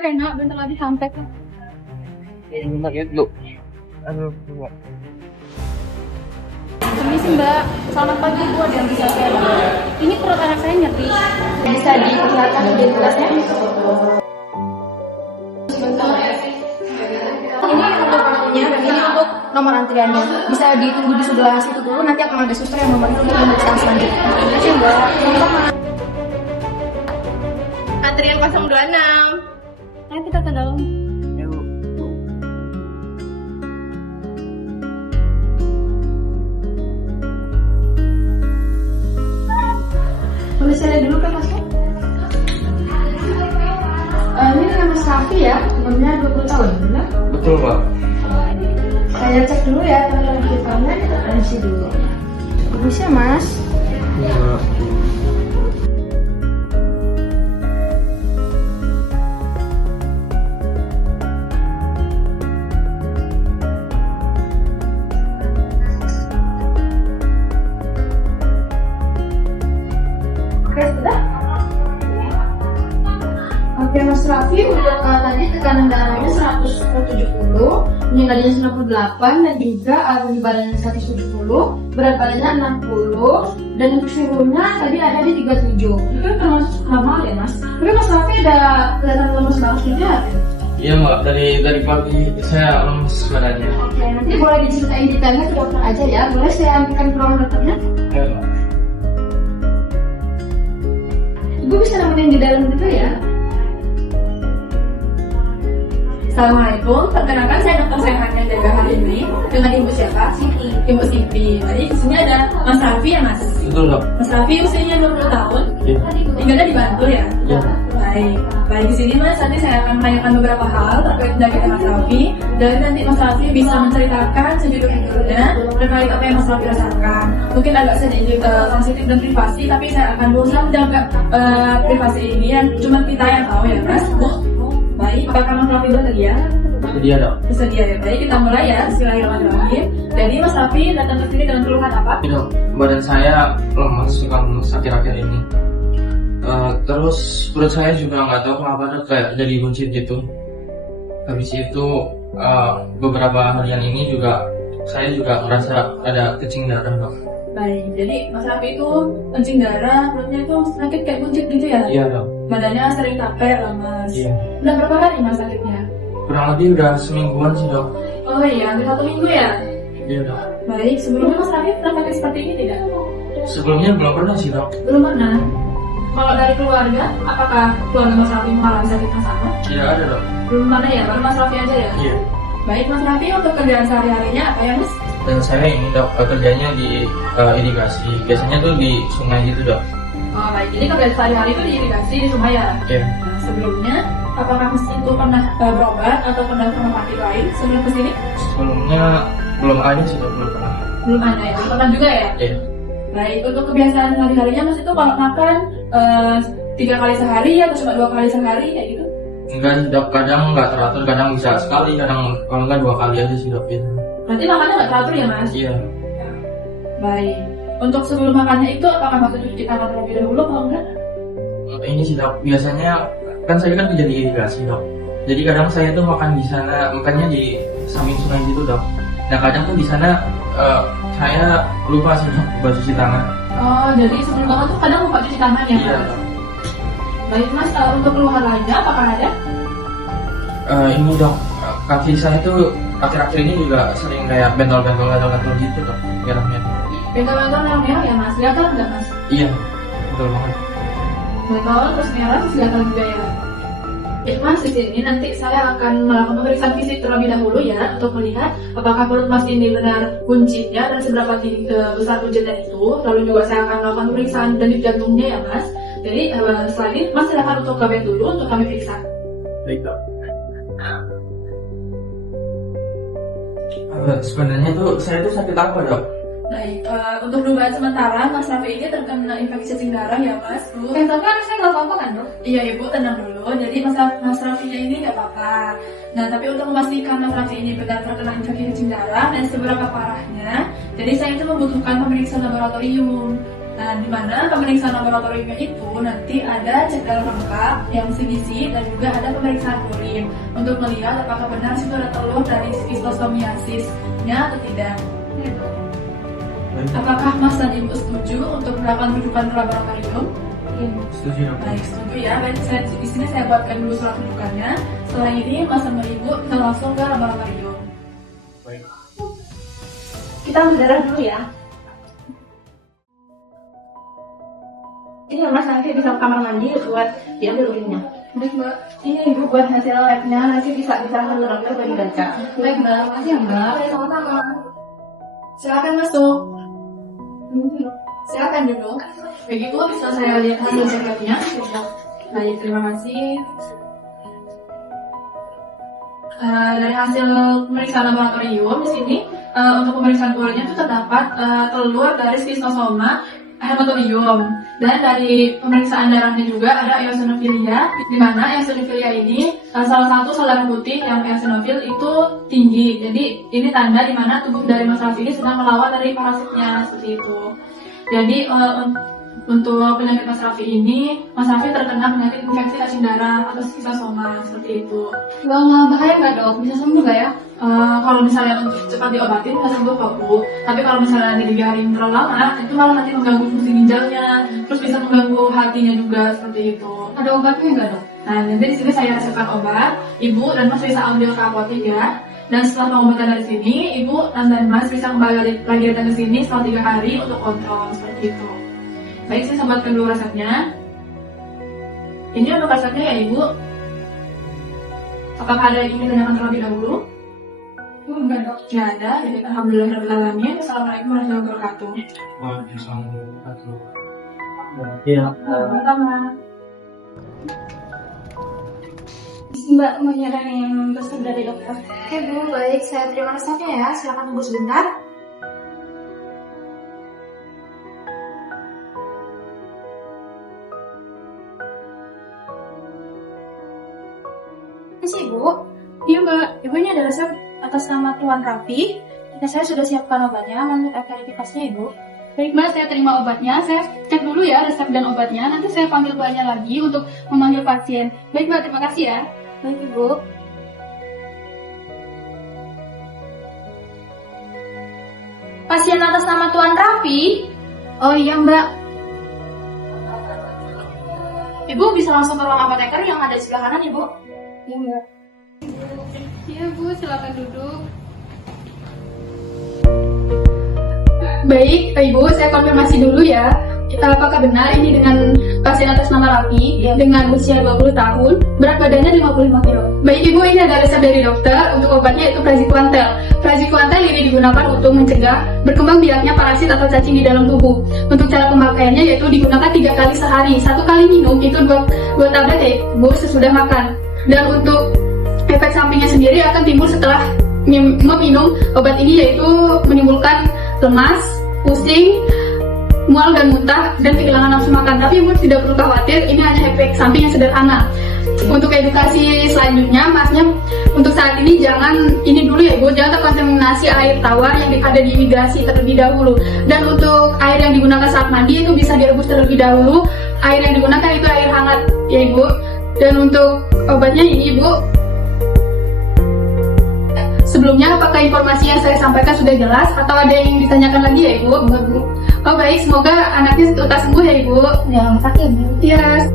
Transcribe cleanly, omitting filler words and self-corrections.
Sabar ya nak, bentar lagi sampai kok. Bentar ya dulu. Aduh, Mbak. Permisi Mbak, selamat pagi Bu, ada yang bisa saya bantu? Ini perut anak saya nyeri. Bisa diperlihatkan identitasnya? Ini untuk kartunya dan ini untuk nomor antriannya. Bisa ditunggu di sebelah situ dulu, nanti akan ada suster yang membantu untuk pemeriksaan selanjutnya. Terima kasih Mbak. Sama-sama. Antrian 026. Ayo kita ke dalam. Boleh saya lihat dulu kan Mas? Ini nama Safi ya, umurnya 20 tahun, benar? Betul, Pak. Saya cek dulu ya, tanggal lahirnya kita isi dulu. Bagusnya Mas. Iya. Oke, sudah? Oke, Mas Raffi, untuk tadi tekanan darahnya 170, meninggalnya 98, dan juga tinggi badannya 170, berat badannya 60, dan untuk suhunya tadi ada di 37. Itu termasuk normal ya, Mas? Tapi Mas Raffi ada kelihatan lemas banget gitu ya? Iya, Mbak. Dari pagi saya lemes badannya. Oke, nanti boleh diceritain detailnya ke dokter aja ya. Boleh saya ambilkan ke ruang dokternya? Iya, Mbak. Ibu bisa nemenin di dalam juga ya? Assalamualaikum, perkenalkan saya dokter sehat yang jaga hari ini dengan ibu siapa? Siti. Ibu Siti. Tadi di sini ada Mas Raffi ya Mas? Betul, Dok. Mas Raffi usianya 20 tahun. Iya. Tinggalnya di Bantul ya? Iya. Baik di sini Mas, nanti saya akan menanyakan beberapa hal terkait penyakit Mas Raffi. Dan nanti Mas Raffi bisa menceritakan sejujur-jujurnya terkait apa yang Mas Raffi rasakan. Mungkin agak sedikit sensitif dan privasi, tapi saya akan berusaha menjaga privasi ini yang cuma kita yang tahu ya Mas. Baik, apakah Mas Raffi bersedia? Bersedia, Dok. Bersedia ya. Baik, kita mulai ya. Bismillahirrahmanirrahim. Jadi Mas Raffi datang ke sini dengan keluhan apa? Iya, Dok. Badan saya lemas, suka lemas akhir-akhir ini. Terus perut saya juga nggak tahu kenapa Dok, kayak jadi buncit gitu. Habis itu beberapa harian ini juga saya juga merasa ada kencing darah, Dok. Baik, jadi Mas Raffi itu kencing darah, perutnya itu sakit kayak buncit gitu ya? Iya, Dok. Badannya sering capek, lemas. Iya. Udah berapa hari Mas sakitnya? Kurang lebih udah semingguan sih, Dok. Oh iya, hampir 1 minggu ya? Iya, Dok. Baik, sebelumnya Mas Raffi pernah sakit seperti ini tidak? Sebelumnya belum pernah sih, Dok. Belum pernah. Kalau dari keluarga, apakah keluarga Mas Raffi mengalami sakit yang sama? Tidak ada, Dok. Belum pernah ya, baru Mas Raffi aja ya? Iya. Baik, Mas Raffi untuk kerjaan sehari-harinya apa ya Mas? Dan saya ini, Dok, kerjanya di irigasi. Biasanya tuh di sungai gitu, Dok. Oh baik, jadi kerjaan sehari-hari itu di irigasi di sungai ya? Iya. Nah, sebelumnya, apakah Mas itu pernah berobat atau pernah ke rumah sakit lain sebelum kesini? Sebelumnya belum ada sih, Dok. Belum pernah. Belum ada ya? Pernah juga ya? Iya. Baik, untuk kebiasaan sehari-harinya Mas itu kalau makan 3 kali sehari atau cuma 2 kali sehari kayak gitu? Enggak sih, Dok. Kadang nggak teratur, kadang bisa sekali, kadang kalau nggak 2 kali aja sih, Dok. Gitu. Berarti makannya nggak teratur ya Mas? Iya. Baik. Untuk sebelum makannya itu apakah Mas cuci tangan terlebih dahulu atau enggak? Ini sih, Dok. Biasanya kan saya kan kerja di irigasi, Dok. Jadi kadang saya tuh makan di sana, makannya di samping sungai gitu, Dok. Nah kadang tuh di sana saya lupa sih, Dok, buat cuci tangan. Oh, jadi sebelum makan tuh kadang lupa cuci tangan ya? Iya, Mas? Dok. Baik Mas, untuk keluhan lainnya apakah ada? Ini, Dok, kaki saya tuh akhir-akhir ini juga sering kayak bentol-bentol gitu, Dok. Merah-merah. Bentol-bentol merah ya Mas? Gatal nggak Mas? Iya, betul banget. Bentol terus merah terus gatal juga ya? Mas, di sini nanti saya akan melakukan pemeriksaan fisik terlebih dahulu ya untuk melihat apakah perut Mas ini benar buncitnya dan seberapa tinggi besar buncitnya itu. Lalu juga saya akan melakukan pemeriksaan denyut jantungnya ya Mas. Jadi setelah ini Mas silakan untuk ke bed dulu untuk kami periksa. Baik, Dok. Sebenarnya tuh saya tuh sakit apa, Dok? Baik, untuk dugaan sementara Mas Raffi ini terkena infeksi cacing darah ya Mas. Bu. Tapi kan saya nggak apa-apa kan dok? Iya Ibu tenang dulu. Jadi Mas Raffi ini nggak apa-apa. Nah tapi untuk memastikan Mas Raffi ini benar terkena infeksi cacing darah dan seberapa parahnya, jadi saya itu membutuhkan pemeriksaan laboratorium. Nah, di mana pemeriksaan laboratoriumnya itu nanti ada cek darah lengkap yang gizi dan juga ada pemeriksaan urin untuk melihat apakah benar situ ada telur dari schistosomiasisnya atau tidak. Apakah Mas dan Ibu setuju untuk melakukan rujukan ke laboratorium? Setuju dok. Baik, setuju ya. Baik, di sini saya buatkan dulu surat rujukannya. Setelah ini Mas dan Ibu bisa langsung ke laboratorium. Baik. Kita ambil darah dulu ya. Ini Mas nanti bisa ke kamar mandi buat diambil urinnya. Baik, Mbak. Ini Ibu buat hasil labnya, nanti bisa ke dokter buat dibaca. Baik, Mbak. Makasih ya, Mbak. Sama-sama. Silakan masuk. Silakan duduk. Begitu bisa saya lihat hasil ceknya. Baik, terima kasih. Dari hasil pemeriksaan laboratorium di sini untuk pemeriksaan urinnya itu terdapat telur dari schistosoma hematorium, dan dari pemeriksaan darahnya juga ada eosinofilia, di mana eosinofilia ini salah satu sel darah putih yang eosinofil itu tinggi. Jadi ini tanda di mana tubuh dari Mas Raffi ini sedang melawan dari parasitnya, seperti itu. Jadi untuk penyakit Mas Raffi ini, Mas Raffi terkena penyakit infeksi racun darah atau schistosoma, seperti itu. Bahaya nggak dok? Bisa sembuh nggak ya? Kalau misalnya untuk cepat diobatin bisa sembuh kok Bu. Tapi kalau misalnya nanti dibiarin terlalu lama, itu malah nanti mengganggu fungsi ginjalnya, terus bisa mengganggu hatinya juga, seperti itu. Ada obatnya nggak dok? Nah, nanti di sini saya resepkan obat, Ibu dan Mas bisa ambil ke apotek ya. Dan setelah pengobatan dari sini, Ibu dan Mas bisa kembali lagi datang ke sini setelah 3 hari untuk kontrol, seperti itu. Baik, saya buatkan dulu resepnya. Ini untuk resepnya ya Ibu. Apakah ada yang ingin ditanyakan terlebih dahulu? Enggak dok. Nggak ada. Jadi alhamdulillahirobbilalamin. Assalamualaikum warahmatullahi wabarakatuh. Waalaikumsalam warahmatullahi wabarakatuh. Iya. Sama-sama. Mbak mau nyaranin resep dari dokter? Oke Bu, baik. Saya terima resepnya ya. Silakan tunggu sebentar. Masih Ibu? Iya Mbak, Ibu ini ada resep atas nama Tuan Raffi. Dan saya sudah siapkan obatnya, menurut verifikasinya Ibu. Baik Mbak, saya terima obatnya. Saya cek dulu ya resep dan obatnya. Nanti saya panggil Mbaknya lagi untuk memanggil pasien. Baik Mbak, terima kasih ya. Baik Ibu. Pasien atas nama Tuan Raffi? Oh iya Mbak. Ibu bisa langsung ke ruang apoteker yang ada di sebelah kanan Ibu. Iya Mbak. Iya Bu, silakan duduk. Baik, Ibu, saya konfirmasi dulu ya. Apakah benar ini dengan pasien atas nama Raffi dengan usia 20 tahun, berat badannya 55 kg? Baik Ibu, ini ada resep dari dokter. Untuk obatnya itu praziquantel. Praziquantel ini digunakan untuk mencegah berkembang biaknya parasit atau cacing di dalam tubuh. Untuk cara pemakaiannya yaitu digunakan 3 kali sehari. 1 kali minum itu 2 tablet ya Ibu sesudah makan. Dan untuk efek sampingnya sendiri akan timbul setelah meminum obat ini, yaitu menimbulkan lemas, pusing, mual dan muntah, dan kehilangan nafsu makan. Tapi Ibu tidak perlu khawatir, ini hanya efek samping yang sederhana. Untuk edukasi selanjutnya, Masnya untuk saat ini ini dulu ya Ibu, jangan terkontaminasi air tawar yang ada di imigrasi terlebih dahulu. Dan untuk air yang digunakan saat mandi itu bisa direbus terlebih dahulu. Air yang digunakan itu air hangat ya Ibu. Dan untuk obatnya ini Ibu, sebelumnya apakah informasi yang saya sampaikan sudah jelas atau ada yang ditanyakan lagi ya Ibu? Oh baik, semoga anaknya cepat sembuh ya Ibu. Ya, makasih Bu. Ya.